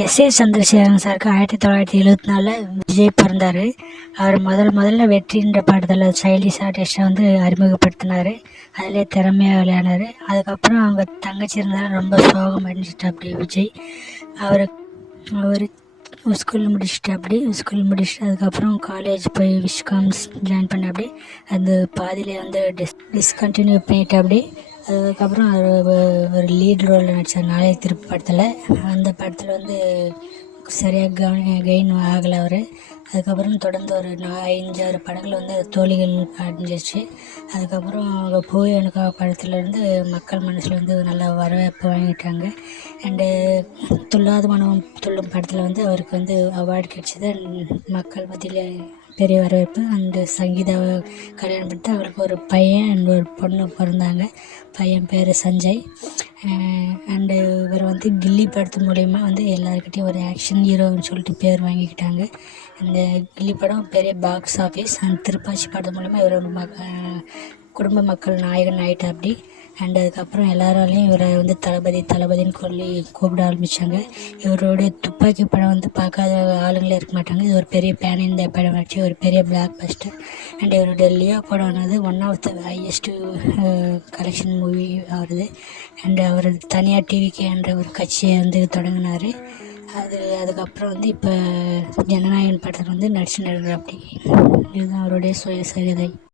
SA. Chandrasekaran சாருக்கு 1974 விஜய் பிறந்தார். அவர் முதல்ல வெற்றின்ற படத்தில் சைல்டிஷ் ஆர்டிஸ்ட்டை வந்து அறிமுகப்படுத்தினார். அதிலே திறமையாக விளையாடினார். அதுக்கப்புறம் அவங்க தங்கச்சி இருந்தாலும் ரொம்ப சோகம் அடைஞ்சிட்டாப்படி விஜய். அவர் அவர் ஸ்கூல் முடிச்சுட்டு அதுக்கப்புறம் காலேஜ் போய் விஸ்காம்ஸ் ஜாயின் பண்ணாப்படி. அந்த பாதியிலே வந்து டிஸ்கண்டினியூ பண்ணிட்டாப்படி. அதுக்கப்புறம் அவர் ஒரு லீட் ரோலில் நடித்தார் நாளைய திருப்பு படத்தில். அந்த படத்தில் வந்து சரியாக கெயின் ஆகலை அவர். அதுக்கப்புறம் தொடர்ந்து ஒரு 5-6 படங்கள் வந்து தோல்விகள் அடைஞ்சிச்சு. அதுக்கப்புறம் அவங்க போய் எனக்காக படத்துலேருந்து மக்கள் மனசில் வந்து நல்ல வரவேற்பு வாங்கிட்டாங்க. அண்டு துள்ளாத மனம் துள்ளும் படத்தில் வந்து அவருக்கு வந்து அவார்டு கிடச்சிது. மக்கள் மத்தியில் பெரிய வரவேற்பு. அண்டு சங்கீதாவை கல்யாணம் பண்ணிட்டு அவருக்கு ஒரு பையன் அண்ட் ஒரு பொண்ணு பிறந்தாங்க. பையன் பேர் சஞ்சய். அண்டு இவர் வந்து கில்லி படத்து மூலயமா வந்து எல்லாருக்கிட்டையும் ஒரு ஆக்ஷன் ஹீரோன்னு சொல்லிட்டு பேர் வாங்கிக்கிட்டாங்க. இந்த கில்லி படம் பெரிய பாக்ஸ் ஆஃபீஸ். அண்ட் திருப்பாச்சி படத்து மூலமாக இவர் குடும்ப மக்கள் நாயகன் ஆகிட்டாப்படி. அண்ட் அதுக்கப்புறம் எல்லாராலையும் இவரை வந்து தளபதின்னு கூப்பிட ஆரம்பித்தாங்க. இவருடைய துப்பாக்கி படம் வந்து பார்க்காத ஆளுங்களே இருக்க மாட்டாங்க. இது ஒரு பெரிய பேன் இந்தியா படம் ஆச்சு, ஒரு பெரிய பிளாக் பஸ்டர். அண்ட் இவருடைய லியோ படம் வந்து one of the highest collection movie ஆகுது. அண்டு அவர் தனியார் டிவிக்கு என்ற ஒரு கட்சியை வந்து தொடங்கினார். அதுக்கப்புறம் வந்து இப்போ ஜனநாயகன் படத்தில் வந்து நடிச்சு அப்படி. இதுதான் அவருடைய சுயசரிதை.